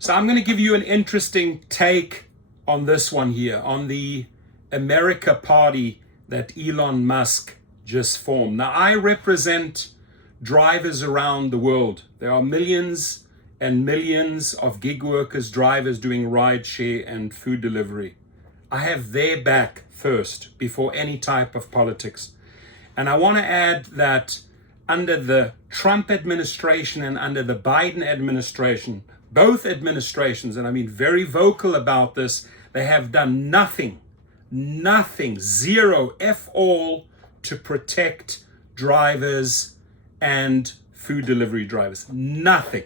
So I'm going to give you an interesting take on this one here, on the America Party that Elon Musk just formed. Now, I represent drivers around the world. There are millions and millions of gig workers, drivers doing rideshare and food delivery. I have their back first before any type of politics. And I want to add that under the Trump administration and under the Biden administration, both administrations, and I've been very vocal about this, they have done nothing, zero, F all, to protect drivers and food delivery drivers. Nothing.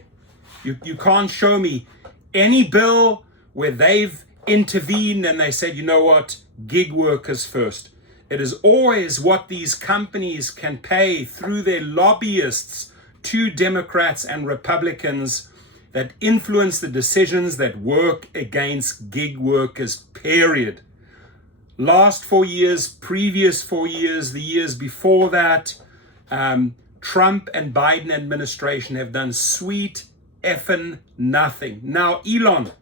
You can't show me any bill where they've intervened and they said, you know what, gig workers first. It is always what these companies can pay through their lobbyists to Democrats and Republicans that influence the decisions that work against gig workers, period. Last 4 years, previous 4 years, the years before that, Trump and Biden administration have done sweet effing nothing. Now, Elon,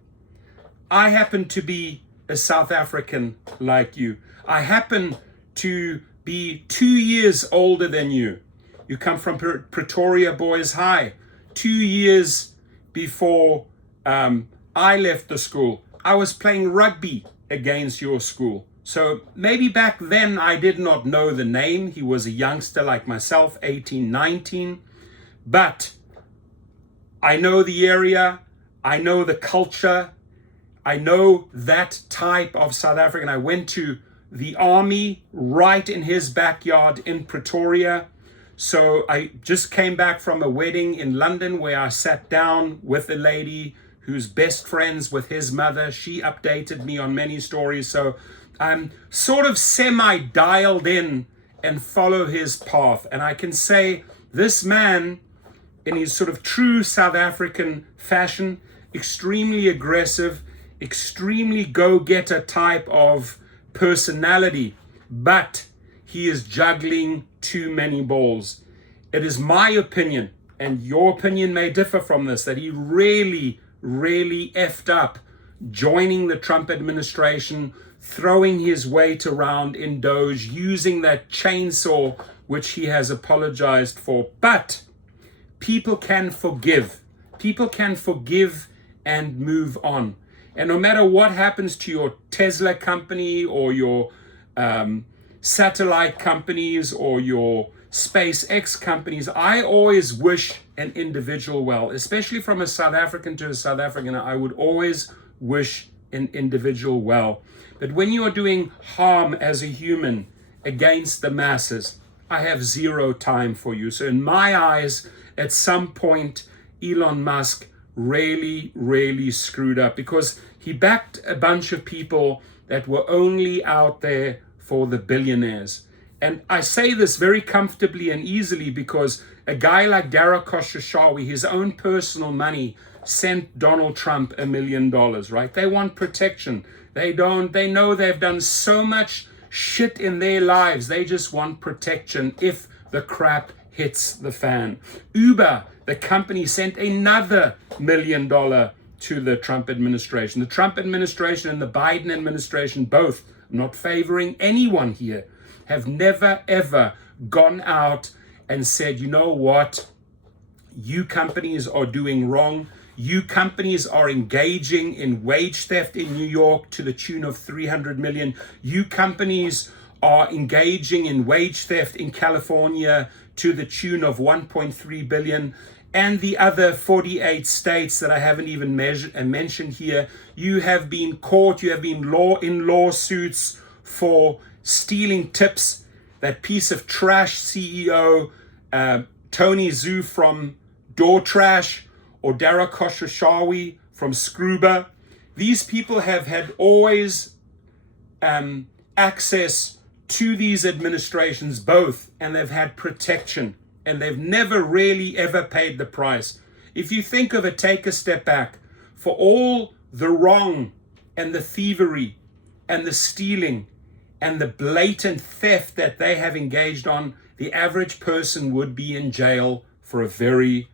I happen to be a South African like you. I happen to be 2 years older than you. You come from Pretoria Boys High. 2 years before I left the school, I was playing rugby against your school. So maybe back then I did not know the name. He was a youngster like myself, 18, 19. But I know the area. I know the culture. I know that type of South African. I went to the army right in his backyard in Pretoria. So I just came back from a wedding in London where I sat down with a lady who's best friends with his mother. She updated me on many stories. So I'm sort of semi-dialed in and follow his path. And I can say this man, in his sort of true South African fashion, extremely aggressive, extremely go-getter type of personality, but he is juggling too many balls. It is my opinion, and your opinion may differ from this, that he really effed up joining the Trump administration, throwing his weight around in Doge, using that chainsaw, which he has apologized for. But people can forgive. People can forgive and move on. And no matter what happens to your Tesla company or your satellite companies or your SpaceX companies, I always wish an individual well, especially from a South African to a South African. I would always wish an individual well. But when you are doing harm as a human against the masses, I have zero time for you. So in my eyes, at some point, Elon Musk really screwed up, because he backed a bunch of people that were only out there for the billionaires. And I say this very comfortably and easily because a guy like Dara Khosrowshahi, his own personal money, sent Donald Trump $1 million, right? They want protection. They know they've done so much shit in their lives. They just want protection if the crap hits the fan. Uber, the company, sent another $1 million to the Trump administration. The Trump administration and the Biden administration, both, I'm not favoring anyone here, have never ever gone out and said, you know what, you companies are doing wrong. You companies are engaging in wage theft in New York to the tune of 300 million. You companies are engaging in wage theft in California to the tune of 1.3 billion. And the other 48 states that I haven't even mentioned here, you have been caught, you have been in lawsuits for stealing tips. That piece of trash CEO, Tony Zhu from Door Trash, or Dara Khosrowshahi from Scroober. These people have had always access to these administrations, both, and they've had protection, and they've never really ever paid the price. If you think of it, take a step back. For all the wrong and the thievery and the stealing and the blatant theft that they have engaged on, the average person would be in jail for a very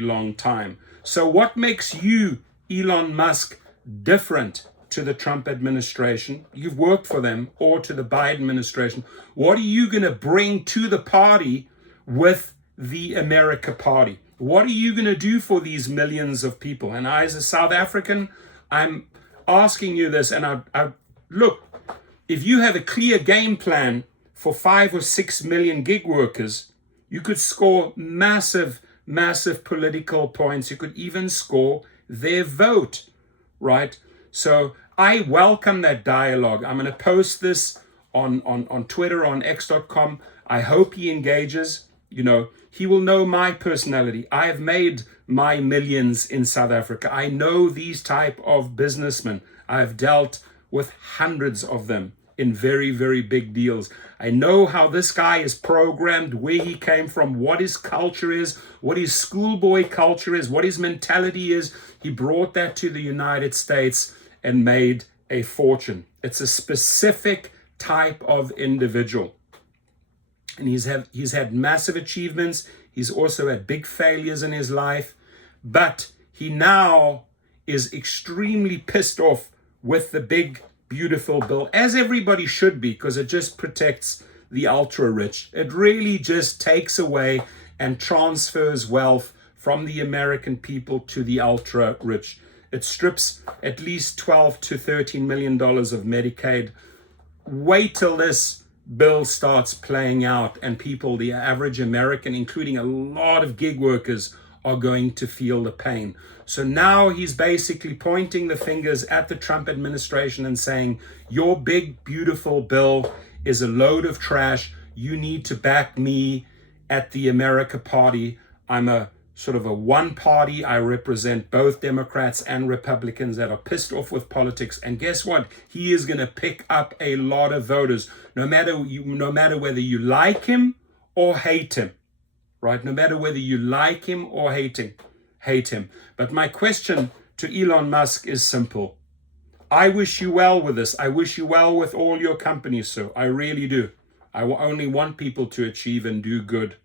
long time. So what makes you, Elon Musk, different to the Trump administration? You've worked for them, or to the Biden administration. What are you going to bring to the party with the America Party? What are you going to do for these millions of people? And I, as a South African, I'm asking you this, and I look, if you have a clear game plan for 5 or 6 million gig workers, you could score massive political points. You could even score their vote, right? So I welcome that dialogue. I'm going to post this on Twitter, on x.com. I hope he engages. He will know my personality. I have made my millions in South Africa. I know these type of businessmen. I've dealt with hundreds of them in very, very big deals. I know how this guy is programmed, where he came from, what his culture is, what his schoolboy culture is, what his mentality is. He brought that to the United States and made a fortune. It's a specific type of individual. And he's had massive achievements. He's also had big failures in his life. But he now is extremely pissed off with the big, beautiful bill, as everybody should be, because it just protects the ultra rich. It really just takes away and transfers wealth from the American people to the ultra rich. It strips at least $12 to $13 million of Medicaid. Wait till this bill starts playing out, and people, the average American, including a lot of gig workers, are going to feel the pain. So now he's basically pointing the fingers at the Trump administration and saying, your big, beautiful bill is a load of trash. You need to back me at the America Party. I'm a sort of a one party. I represent both Democrats and Republicans that are pissed off with politics. And guess what? He is going to pick up a lot of voters, no matter whether you like him or hate him, right? No matter whether you like him or hate him. But my question to Elon Musk is simple. I wish you well with this. I wish you well with all your companies, sir. I really do. I only want people to achieve and do good,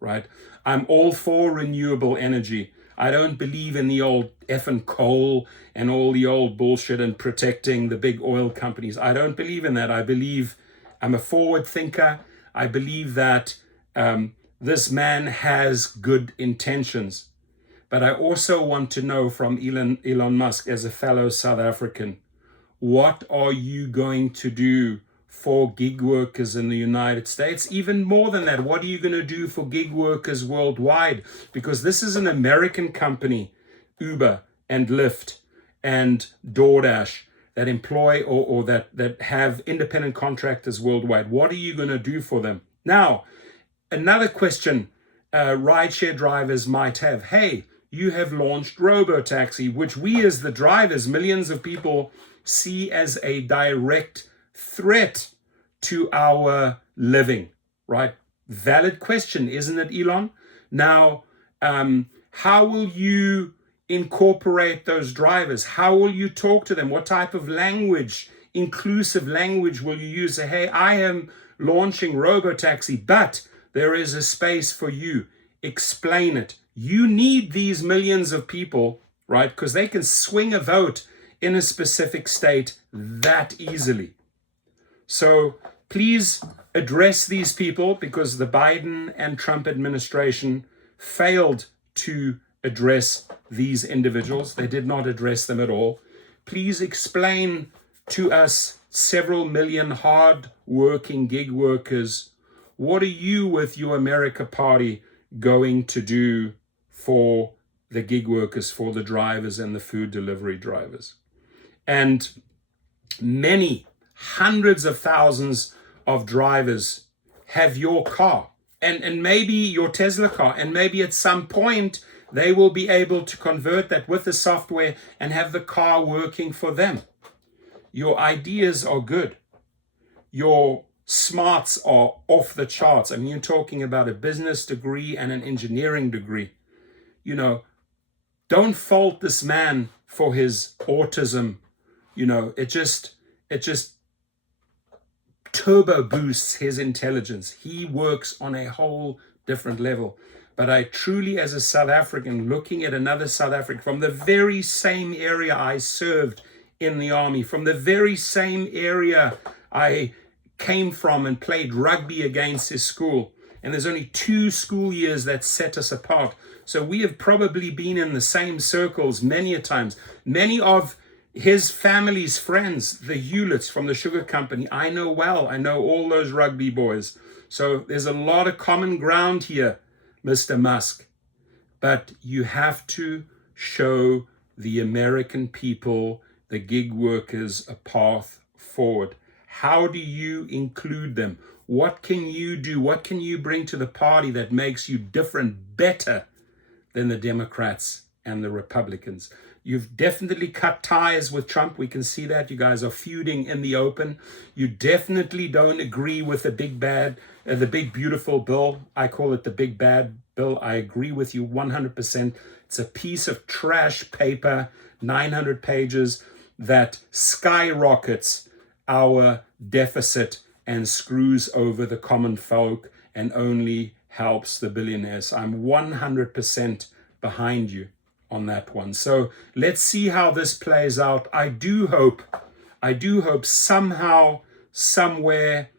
right? I'm all for renewable energy. I don't believe in the old effing coal and all the old bullshit and protecting the big oil companies. I don't believe in that. I'm a forward thinker. I believe that this man has good intentions. But I also want to know from Elon Musk, as a fellow South African, what are you going to do for gig workers in the United States? Even more than that, what are you going to do for gig workers worldwide? Because this is an American company, Uber and Lyft and DoorDash, that employ or that have independent contractors worldwide. What are you going to do for them? Now, another question rideshare drivers might have. Hey, you have launched RoboTaxi, which we as the drivers, millions of people, see as a direct threat to our living, right? Valid question, isn't it, Elon? Now, how will you incorporate those drivers? How will you talk to them? What type of language, inclusive language, will you use? Say, hey, I am launching RoboTaxi, but there is a space for you. Explain it. You need these millions of people, right? Because they can swing a vote in a specific state that easily. So please address these people, because the Biden and Trump administration failed to address these individuals. They did not address them at all. Please explain to us, several million hard-working gig workers, what are you with your America Party going to do for the gig workers, for the drivers and the food delivery drivers? And many, hundreds of thousands of drivers have your car and maybe your Tesla car, and maybe at some point they will be able to convert that with the software and have the car working for them. Your ideas are good. Your smarts are off the charts. I mean, you're talking about a business degree and an engineering degree. Don't fault this man for his autism. It just turbo boosts his intelligence. He works on a whole different level. But I truly, as a South African, looking at another South African from the very same area I served in the army, from the very same area I came from and played rugby against his school. And there's only 2 school years that set us apart. So we have probably been in the same circles many a times. Many of his family's friends, the Hewletts from the sugar company, I know well. I know all those rugby boys. So there's a lot of common ground here, Mr. Musk. But you have to show the American people, the gig workers, a path forward. How do you include them? What can you do? What can you bring to the party that makes you different, better than the Democrats and the Republicans? You've definitely cut ties with Trump. We can see that. You guys are feuding in the open. You definitely don't agree with the big bad, the big beautiful bill. I call it the big bad bill. I agree with you 100%. It's a piece of trash paper, 900 pages, that skyrockets our deficit and screws over the common folk and only helps the billionaires. I'm 100% behind you on that one. So let's see how this plays out. I do hope somehow, somewhere,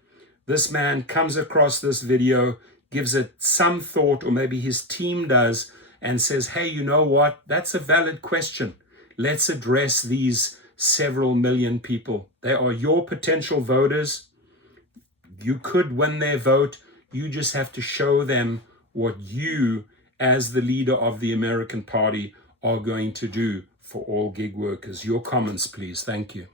this man comes across this video, gives it some thought, or maybe his team does, and says, hey, you know what? That's a valid question. Let's address these several million people. They are your potential voters. You could win their vote. You just have to show them what you, as the leader of the American Party, are going to do for all gig workers. Your comments, please. Thank you.